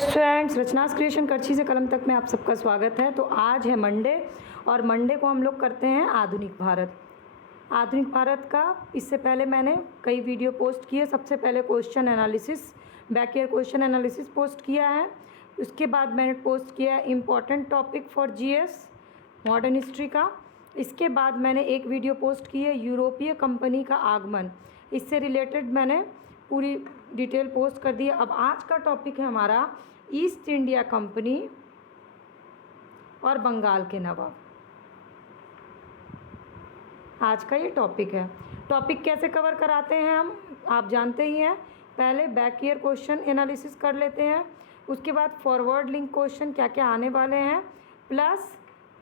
Students, रचनास creation करछी से कलम तक में आप सबका स्वागत है। तो आज है मंडे और मंडे को हम लोग करते हैं आधुनिक भारत। आधुनिक भारत का इससे पहले मैंने कई वीडियो पोस्ट किए। सबसे पहले question analysis, back year question analysis post किया है। उसके बाद मैंने पोस्ट किया है important topic for GS modern history का। इसके बाद मैंने एक वीडियो पोस्ट की है यूरोपीय कंपनी का आगमन, इससे रिलेटेड मैंने पूरी डिटेल पोस्ट कर दी है। अब आज का टॉपिक है हमारा ईस्ट इंडिया कंपनी और बंगाल के नवाब। आज का ये टॉपिक है। टॉपिक कैसे कवर कराते हैं हम, आप जानते ही हैं। पहले बैक ईयर क्वेश्चन एनालिसिस कर लेते हैं, उसके बाद फॉरवर्ड लिंक क्वेश्चन क्या क्या आने वाले हैं, प्लस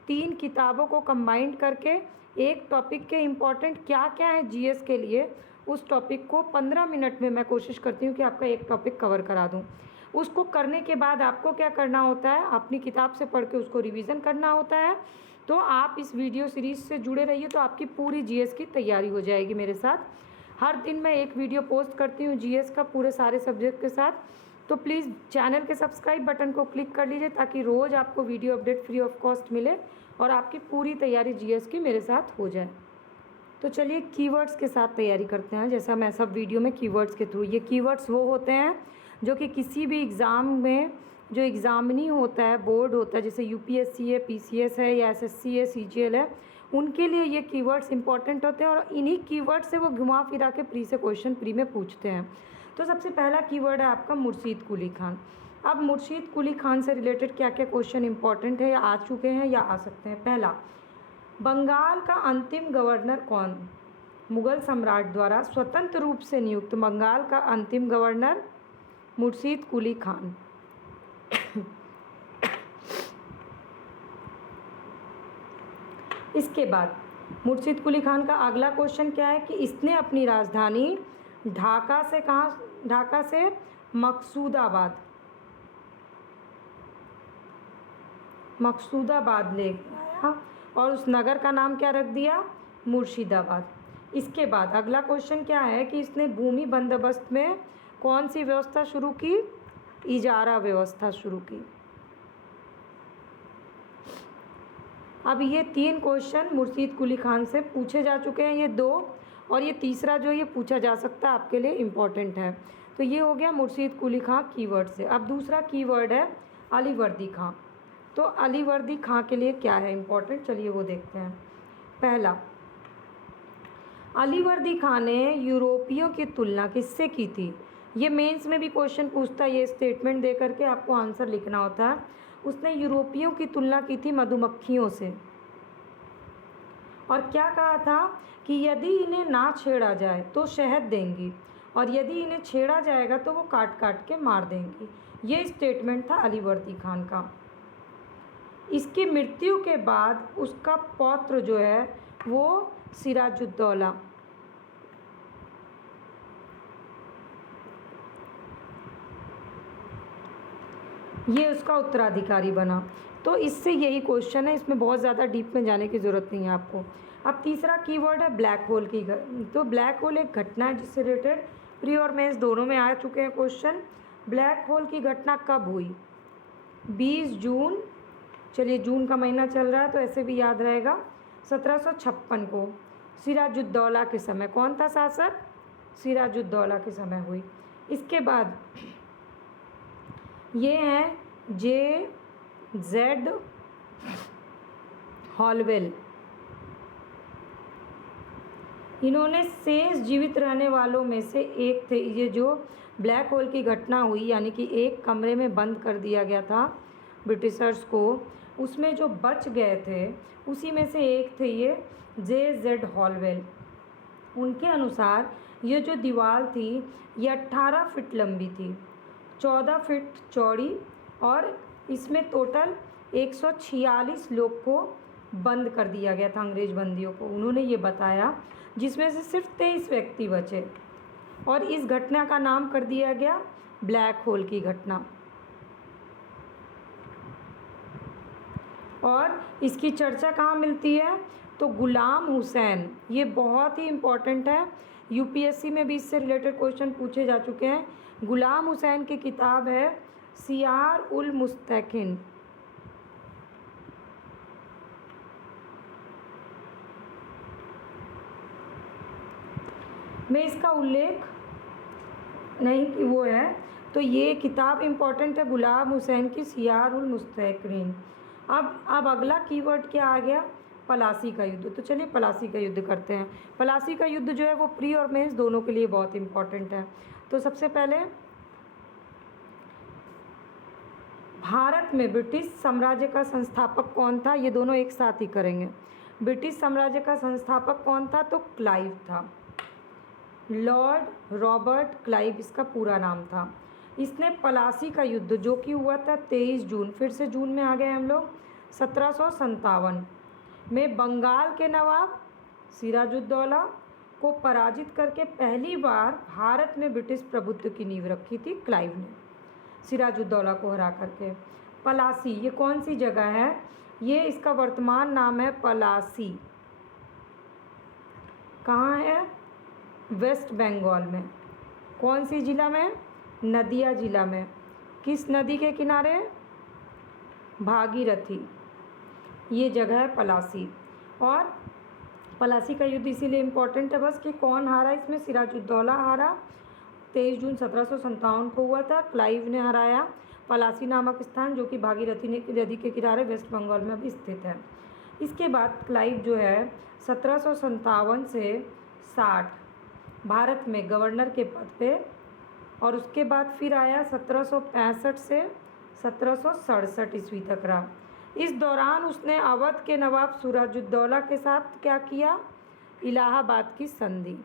3 किताबों को कंबाइंड करके एक टॉपिक के इम्पॉर्टेंट क्या क्या है जीएस के लिए, उस टॉपिक को 15 मिनट में मैं कोशिश करती हूँ कि आपका एक टॉपिक कवर करा दूँ। उसको करने के बाद आपको क्या करना होता है, अपनी किताब से पढ़ के उसको रिवीजन करना होता है। तो आप इस वीडियो सीरीज़ से जुड़े रहिए तो आपकी पूरी जीएस की तैयारी हो जाएगी मेरे साथ। हर दिन मैं एक वीडियो पोस्ट करती हूँ जीएस का पूरे सारे सब्जेक्ट के साथ। तो प्लीज़ चैनल के सब्सक्राइब बटन को क्लिक कर लीजिए ताकि रोज़ आपको video update free of cost मिले और आपकी पूरी तैयारी जीएस की मेरे साथ हो जाए। तो चलिए कीवर्ड्स के साथ तैयारी करते हैं। जैसा मैं सब वीडियो में कीवर्ड्स के थ्रू, ये कीवर्ड्स वो होते हैं जो कि किसी भी एग्ज़ाम में जो एग्ज़ामिनी होता है, बोर्ड होता है, जैसे यूपीएससी है, पीसीएस है या एसएससी है, सीजीएल है, उनके लिए ये कीवर्ड्स इंपॉर्टेंट होते हैं और इन्हीं कीवर्ड से वो घुमा फिरा के प्री से क्वेश्चन प्री में पूछते हैं। तो सबसे पहला कीवर्ड है आपका मुर्शीद कुली खान। अब मुर्शीद कुली खान से रिलेटेड क्या क्या क्वेश्चन इंपॉर्टेंट है या आ चुके हैं या आ सकते हैं। पहला, बंगाल का अंतिम गवर्नर कौन? मुग़ल सम्राट द्वारा स्वतंत्र रूप से नियुक्त बंगाल का अंतिम गवर्नर मुर्शीद कुली खान। इसके बाद मुर्शीद कुली खान का अगला क्वेश्चन क्या है कि इसने अपनी राजधानी ढाका से ढाका से मकसूदाबाद ले आया और उस नगर का नाम क्या रख दिया? मुर्शिदाबाद। इसके बाद अगला क्वेश्चन क्या है कि इसने भूमि बंदोबस्त में कौन सी व्यवस्था शुरू की? इजारा व्यवस्था शुरू की। अब ये 3 क्वेश्चन मुर्शीद कुली खान से पूछे जा चुके हैं, ये 2, और ये तीसरा जो ये पूछा जा सकता है आपके लिए इम्पॉर्टेंट है। तो ये हो गया मुर्शीद कुली खां कीवर्ड से। अब दूसरा कीवर्ड है अलीवर्दी खां। तो अलीवर्दी खां के लिए क्या है इम्पॉर्टेंट, चलिए वो देखते हैं। पहला, अलीवर्दी खां ने यूरोपियों की तुलना किससे की थी? ये मेंस में भी क्वेश्चन पूछता है, ये स्टेटमेंट दे करके आपको आंसर लिखना होता है। उसने यूरोपियों की तुलना की थी मधुमक्खियों से, और क्या कहा था कि यदि इन्हें ना छेड़ा जाए तो शहद देंगी और यदि इन्हें छेड़ा जाएगा तो वो काट काट के मार देंगी। ये स्टेटमेंट था अलीवर्दी खान का। इसकी मृत्यु के बाद उसका पौत्र जो है वो सिराजुद्दौला, ये उसका उत्तराधिकारी बना। तो इससे यही क्वेश्चन है, इसमें बहुत ज़्यादा डीप में जाने की ज़रूरत नहीं है आपको। अब तीसरा कीवर्ड है ब्लैक होल की। तो ब्लैक होल एक घटना है जिससे रिलेटेड प्री और मेंस दोनों में आ चुके हैं क्वेश्चन। ब्लैक होल की घटना कब हुई? 20 जून, चलिए जून का महीना चल रहा है तो ऐसे भी याद रहेगा, 1756 को सिराजुद्दौला के समय। कौन था शासक? सिराजुद्दौला के समय हुई। इसके बाद ये हैं J.Z. हॉलवेल। इन्होंने शेष जीवित रहने वालों में से एक थे। ये जो ब्लैक होल की घटना हुई, यानी कि एक कमरे में बंद कर दिया गया था ब्रिटिशर्स को, उसमें जो बच गए थे उसी में से एक थे ये J.Z. हॉलवेल। उनके अनुसार ये जो दीवार थी ये 18 फीट लंबी थी, 14 फीट चौड़ी, और इसमें टोटल 146 लोग को बंद कर दिया गया था, अंग्रेज बंदियों को, उन्होंने ये बताया, जिसमें से सिर्फ 23 व्यक्ति बचे। और इस घटना का नाम कर दिया गया ब्लैक होल की घटना। और इसकी चर्चा कहाँ मिलती है? तो गुलाम हुसैन, ये बहुत ही इम्पॉर्टेंट है, यूपीएससी में भी इससे रिलेटेड क्वेश्चन पूछे जा चुके हैं। गुलाम हुसैन की किताब है सियार उल मुस्तकिन। मैं इसका उल्लेख नहीं कि वो है, तो ये किताब इम्पॉर्टेंट है गुलाम हुसैन की सियार उल मुस्तकिन। अब अगला कीवर्ड क्या आ गया? पलासी का युद्ध। तो चलिए पलासी का युद्ध करते हैं। पलासी का युद्ध जो है वो प्री और मेंस दोनों के लिए बहुत इम्पॉर्टेंट है। तो सबसे पहले भारत में ब्रिटिश साम्राज्य का संस्थापक कौन था? ये दोनों एक साथ ही करेंगे। ब्रिटिश साम्राज्य का संस्थापक कौन था? तो क्लाइव था। लॉर्ड रॉबर्ट क्लाइव इसका पूरा नाम था। इसने पलासी का युद्ध जो कि हुआ था 23 जून, फिर से जून में आ गए हम लोग, 1757 में बंगाल के नवाब सिराजुद्दौला को पराजित करके पहली बार भारत में ब्रिटिश प्रभुत्व की नींव रखी थी क्लाइव ने, सिराजुद्दौला को हरा करके। पलासी ये कौन सी जगह है? ये इसका वर्तमान नाम है पलासी। कहाँ है? वेस्ट बंगाल में। कौन सी जिला में? नदिया जिला में। किस नदी के किनारे? भागीरथी। ये जगह है पलासी। और पलासी का युद्ध इसीलिए इम्पोर्टेंट है बस कि कौन हारा इसमें? सिराजुद्दौला हारा। 23 जून 1757 को हुआ था। क्लाइव ने हराया। पलासी नामक स्थान जो कि भागीरथी नदी के किनारे वेस्ट बंगाल में अभी स्थित है। इसके बाद क्लाइव जो है 1757 से 60 भारत में गवर्नर के पद पे, और उसके बाद फिर आया 1765 से 1767 ईस्वी तक रहा। इस दौरान उसने अवध के नवाब सिराजुद्दौला के साथ क्या किया? इलाहाबाद की संधि।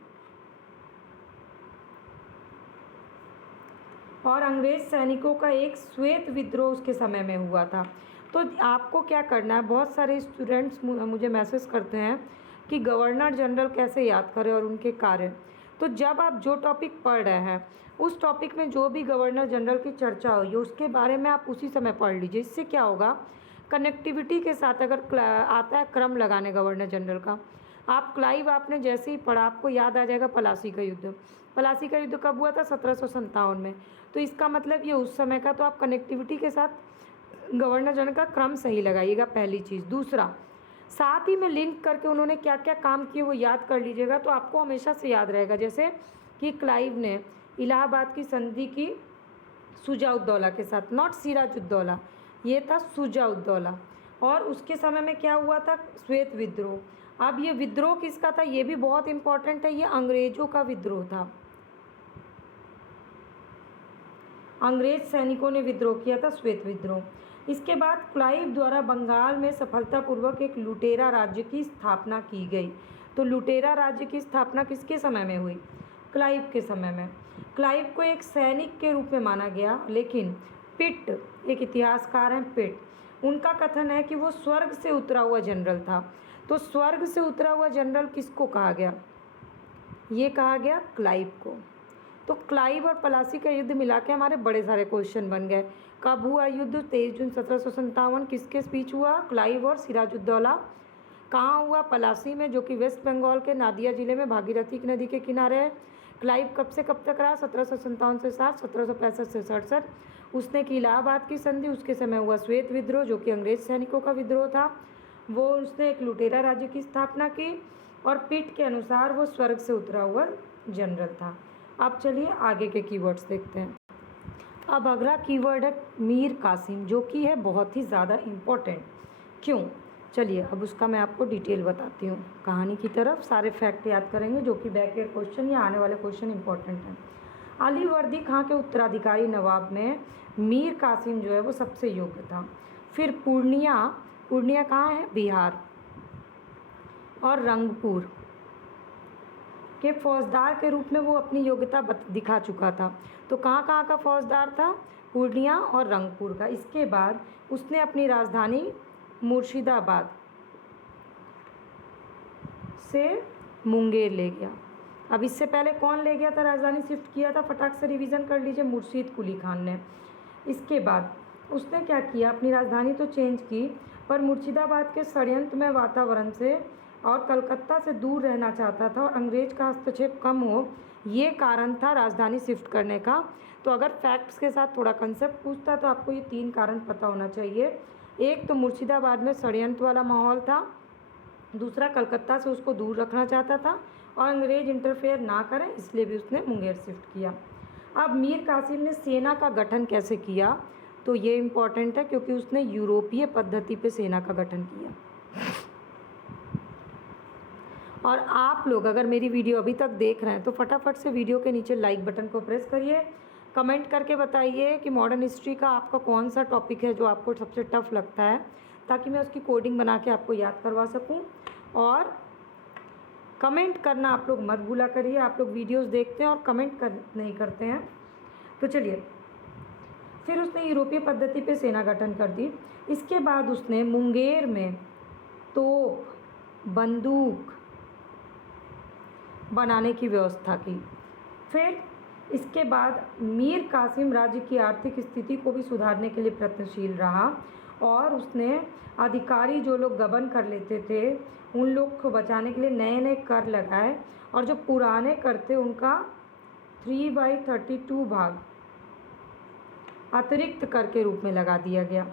और अंग्रेज सैनिकों का एक श्वेत विद्रोह उसके समय में हुआ था। तो आपको क्या करना है? बहुत सारे स्टूडेंट्स मुझे मैसेज करते हैं कि गवर्नर जनरल कैसे याद करें और उनके कार्य। तो जब आप जो टॉपिक पढ़ रहे हैं उस टॉपिक में जो भी गवर्नर जनरल की चर्चा हुई है उसके बारे में आप उसी समय पढ़ लीजिए। इससे क्या होगा? कनेक्टिविटी के साथ अगर आता है क्रम लगाने गवर्नर जनरल का, आप क्लाइव आपने जैसे ही पढ़ा आपको याद आ जाएगा पलासी का युद्ध। पलासी का युद्ध कब हुआ था? 1757 में। तो इसका मतलब ये उस समय का, तो आप कनेक्टिविटी के साथ गवर्नर जनरल का क्रम सही लगाइएगा, पहली चीज़। दूसरा, साथ ही में लिंक करके उन्होंने क्या क्या काम किए वो याद कर लीजिएगा, तो आपको हमेशा से याद रहेगा। जैसे कि क्लाइव ने इलाहाबाद की संधि की शुजाउद्दौला के साथ, नॉट सिराजुद्दौला, ये था शुजाउद्दौला। और उसके समय में क्या हुआ था? श्वेत विद्रोह। अब ये विद्रोह किसका था? ये भी बहुत इंपॉर्टेंट है। ये अंग्रेजों का विद्रोह था। अंग्रेज सैनिकों ने विद्रोह किया था, श्वेत विद्रोह। इसके बाद क्लाइव द्वारा बंगाल में सफलतापूर्वक एक लुटेरा राज्य की स्थापना की गई। तो लुटेरा राज्य की स्थापना किसके समय में हुई? क्लाइव के समय में। क्लाइव को एक सैनिक के रूप में माना गया, लेकिन पिट, एक इतिहासकार हैं पिट, उनका कथन है कि वो स्वर्ग से उतरा हुआ जनरल था। तो स्वर्ग से उतरा हुआ जनरल किसको कहा गया? ये कहा गया क्लाइव को। तो क्लाइव और पलासी का युद्ध मिला के हमारे बड़े सारे क्वेश्चन बन गए। कब हुआ युद्ध? 23 जून 1757। किसके स्पीच हुआ? क्लाइव और सिराजुद्दौला। कहाँ हुआ? पलासी में, जो कि वेस्ट बंगाल के नादिया जिले में भागीरथी नदी के किनारे है। क्लाइव कब से कब तक रहा? 1757 से 60, 1765 से 67। उसने की इलाहाबाद की संधि। उसके समय हुआ श्वेत विद्रोह जो कि अंग्रेज सैनिकों का विद्रोह था। वो उसने एक लुटेरा राज्य की स्थापना की, और पिट के अनुसार वो स्वर्ग से उतरा हुआ जनरल था। अब चलिए आगे के कीवर्ड्स देखते हैं। अब अगला कीवर्ड है मीर कासिम, जो कि है बहुत ही ज़्यादा इम्पोर्टेंट। क्यों? चलिए अब उसका मैं आपको डिटेल बताती हूँ। कहानी की तरफ सारे फैक्ट याद करेंगे जो कि बैक ईयर क्वेश्चन या आने वाले क्वेश्चन इंपॉर्टेंट हैं। अलीवर्दी खां के उत्तराधिकारी नवाब में मीर कासिम जो है वो सबसे योग्य था। फिर पूर्णिया कहाँ है? बिहार। और रंगपुर के फौजदार के रूप में वो अपनी योग्यता दिखा चुका था। तो कहाँ कहाँ का फौजदार था? पूर्णिया और रंगपुर का। इसके बाद उसने अपनी राजधानी मुर्शिदाबाद से मुंगेर ले गया। अब इससे पहले कौन ले गया था? राजधानी शिफ्ट किया था, फटाक से रिवीजन कर लीजिए, मुर्शीद कुली खान ने। इसके बाद उसने क्या किया? अपनी राजधानी तो चेंज की, पर मुर्शिदाबाद के षड्यंत्रमय वातावरण से और कलकत्ता से दूर रहना चाहता था और अंग्रेज का हस्तक्षेप कम हो, ये कारण था राजधानी शिफ्ट करने का। तो अगर फैक्ट्स के साथ थोड़ा कंसेप्ट पूछता तो आपको ये 3 कारण पता होना चाहिए। एक तो मुर्शिदाबाद में षड्यंत्र वाला माहौल था, दूसरा कलकत्ता से उसको दूर रखना चाहता था और अंग्रेज इंटरफेयर ना करें इसलिए भी उसने मुंगेर शिफ्ट किया। अब मीर कासिम ने सेना का गठन कैसे किया, तो ये इम्पॉर्टेंट है क्योंकि उसने यूरोपीय पद्धति पे सेना का गठन किया। और आप लोग अगर मेरी वीडियो अभी तक देख रहे हैं तो फटाफट से वीडियो के नीचे लाइक बटन को प्रेस करिए, कमेंट करके बताइए कि मॉडर्न हिस्ट्री का आपका कौन सा टॉपिक है जो आपको सबसे टफ लगता है, ताकि मैं उसकी कोडिंग बना के आपको याद करवा सकूं। और कमेंट करना आप लोग मत भूला करिए, आप लोग वीडियोस देखते हैं और कमेंट नहीं करते हैं। तो चलिए, फिर उसने यूरोपीय पद्धति पे सेना गठन कर दी। इसके बाद उसने मुंगेर में तोप, बंदूक बनाने की व्यवस्था की। फिर इसके बाद मीर कासिम राज्य की आर्थिक स्थिति को भी सुधारने के लिए प्रयत्नशील रहा और उसने अधिकारी जो लोग गबन कर लेते थे उन लोग को बचाने के लिए नए नए कर लगाए और जो पुराने कर थे उनका 3/32 भाग अतिरिक्त कर के रूप में लगा दिया गया।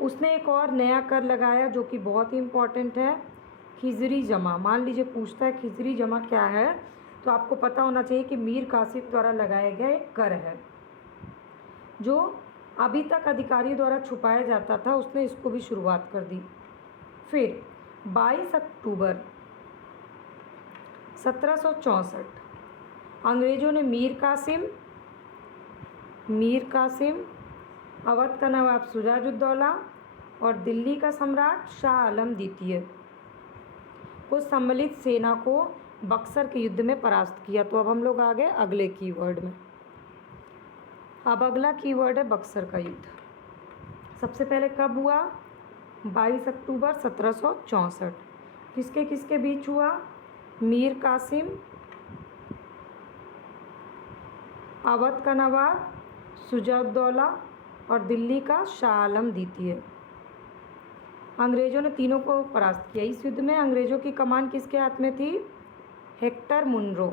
उसने एक और नया कर लगाया जो कि बहुत ही इम्पॉर्टेंट है, खिजरी जमा। मान लीजिए पूछता है खिजरी जमा क्या है, तो आपको पता होना चाहिए कि मीर कासिम द्वारा लगाया गया एक कर है जो अभी तक अधिकारियों द्वारा छुपाया जाता था, उसने इसको भी शुरुआत कर दी। फिर 22 अक्टूबर 1764 अंग्रेज़ों ने मीर कासिम, अवध का नवाब सिराजुद्दौला और दिल्ली का सम्राट शाह आलम द्वितीय को सम्मिलित सेना को बक्सर के युद्ध में परास्त किया। तो अब हम लोग आ गए अगले कीवर्ड में। अब अगला कीवर्ड है बक्सर का युद्ध। सबसे पहले कब हुआ? 22 अक्टूबर 1764। किसके किसके बीच हुआ? मीर कासिम, अवध का नवाब सिराजुद्दौला और दिल्ली का शाह आलम द्वितीय। अंग्रेज़ों ने तीनों को परास्त किया। इस युद्ध में अंग्रेज़ों की कमान किसके हाथ में थी? Hector Munro.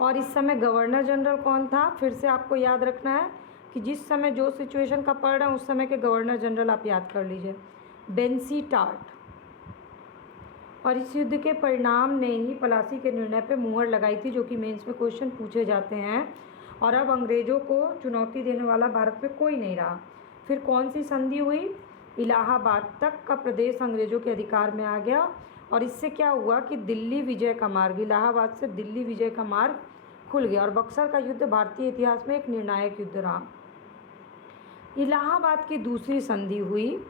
और इस समय गवर्नर जनरल कौन था? फिर से आपको याद रखना है कि जिस समय जो सिचुएशन का पढ़ रहे हैं उस समय के गवर्नर जनरल आप याद कर लीजिए, बेंसीटाट। और इस युद्ध के परिणाम ने ही प्लासी के निर्णय पे मुहर लगाई थी, जो कि मेंस में क्वेश्चन पूछे जाते हैं। और अब अंग्रेज़ों को चुनौती देने वाला भारत में कोई नहीं रहा। फिर कौन सी संधि हुई? इलाहाबाद तक का प्रदेश अंग्रेज़ों के अधिकार में आ गया और इससे क्या हुआ कि दिल्ली विजय का मार्ग, इलाहाबाद से दिल्ली विजय का मार्ग खुल गया और बक्सर का युद्ध भारतीय इतिहास में एक निर्णायक युद्ध रहा। इलाहाबाद की दूसरी संधि हुई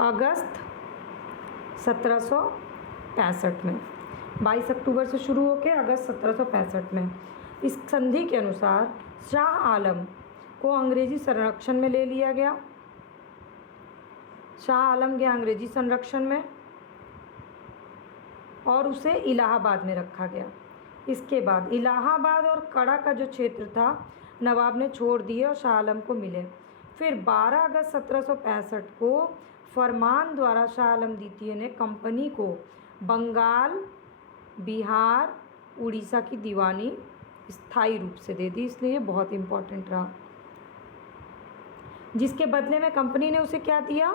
अगस्त 1765 में। 22 अक्टूबर से शुरू होकर अगस्त 1765 में। इस संधि के अनुसार शाह आलम को अंग्रेजी संरक्षण में ले लिया गया। शाह आलम गया अंग्रेजी संरक्षण में और उसे इलाहाबाद में रखा गया। इसके बाद इलाहाबाद और कड़ा का जो क्षेत्र था नवाब ने छोड़ दिए और शाह आलम को मिले। फिर 12 अगस्त 1765 को फरमान द्वारा शाह आलम द्वितीय ने कंपनी को बंगाल, बिहार, उड़ीसा की दीवानी स्थायी रूप से दे दी, इसलिए ये बहुत इम्पोर्टेंट रहा। जिसके बदले में कंपनी ने उसे क्या दिया?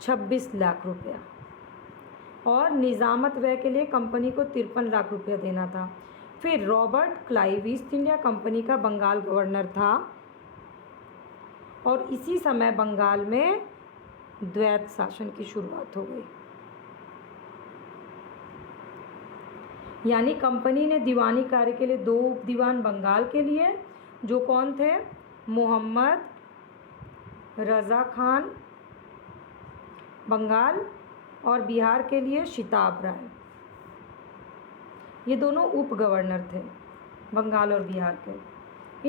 26 लाख रुपया और निज़ामत व्यय के लिए कंपनी को 53 लाख रुपया देना था। फिर Robert Clive east India company का बंगाल गवर्नर था और इसी समय बंगाल में द्वैत शासन की शुरुआत हो गई। यानी कंपनी ने दीवानी कार्य के लिए 2 उप दीवान बंगाल के लिए, जो कौन थे? मोहम्मद रज़ा खान बंगाल, और बिहार के लिए शिताब राय। ये दोनों उप गवर्नर थे बंगाल और बिहार के,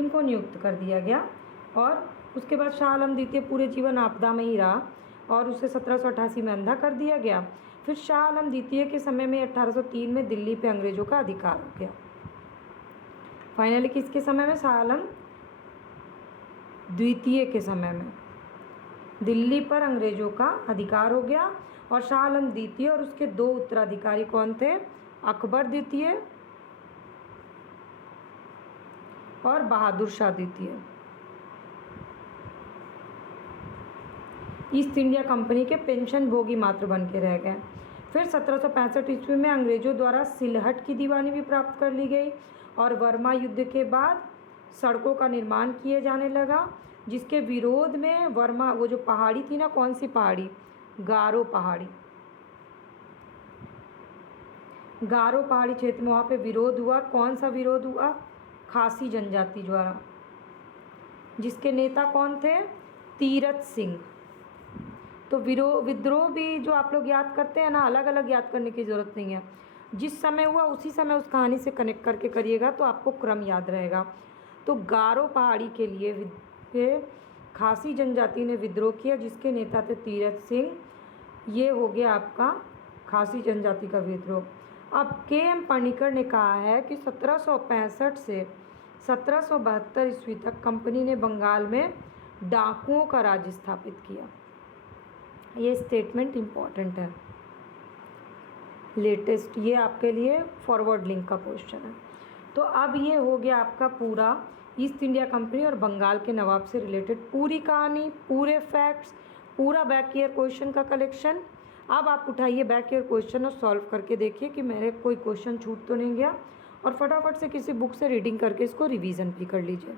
इनको नियुक्त कर दिया गया। और उसके बाद शाह आलम द्वितीय पूरे जीवन आपदा में ही रहा और उसे 1788 में अंधा कर दिया गया। फिर शाह आलम द्वितीय के समय में 1803 में दिल्ली पे अंग्रेज़ों का अधिकार हो गया। फाइनली किसके समय में? शाह आलम द्वितीय के समय में दिल्ली पर अंग्रेजों का अधिकार हो गया। और शाह आलम द्वितीय और उसके 2 उत्तराधिकारी कौन थे? अकबर द्वितीय और बहादुर शाह द्वितीय। ईस्ट इंडिया कंपनी के पेंशन भोगी मात्र बन के रह गए। फिर 1765 ईस्वी में अंग्रेजों द्वारा सिलहट की दीवानी भी प्राप्त कर ली गई और वर्मा युद्ध के बाद सड़कों का निर्माण किए जाने लगा, जिसके विरोध में वर्मा, वो जो पहाड़ी थी ना, कौन सी पहाड़ी? गारो पहाड़ी, गारो पहाड़ी क्षेत्र में वहाँ पे विरोध हुआ। कौन सा विरोध हुआ? खासी जनजाति द्वारा, जिसके नेता कौन थे? तीरथ सिंह। तो विद्रोह भी जो आप लोग याद करते हैं ना, अलग अलग याद करने की ज़रूरत नहीं है, जिस समय हुआ उसी समय उस कहानी से कनेक्ट करके करिएगा तो आपको क्रम याद रहेगा। तो गारो पहाड़ी के लिए खासी जनजाति ने विद्रोह किया, जिसके नेता थे तीरथ सिंह। ये हो गया आपका खासी जनजाति का विद्रोह। अब के.एम. पणिकर ने कहा है कि 1765 से 1772 ईस्वी तक कंपनी ने बंगाल में डाकुओं का राज्य स्थापित किया। ये स्टेटमेंट इम्पॉर्टेंट है, लेटेस्ट, ये आपके लिए फॉरवर्ड लिंक का क्वेश्चन है। तो अब ये हो गया आपका पूरा ईस्ट इंडिया कंपनी और बंगाल के नवाब से रिलेटेड पूरी कहानी, पूरे फैक्ट्स, पूरा बैक ईयर क्वेश्चन का कलेक्शन। अब आप उठाइए बैक ईयर क्वेश्चन और सॉल्व करके देखिए कि मेरे कोई क्वेश्चन छूट तो नहीं गया, और फटाफट से किसी बुक से रीडिंग करके इसको रिवीजन भी कर लीजिए।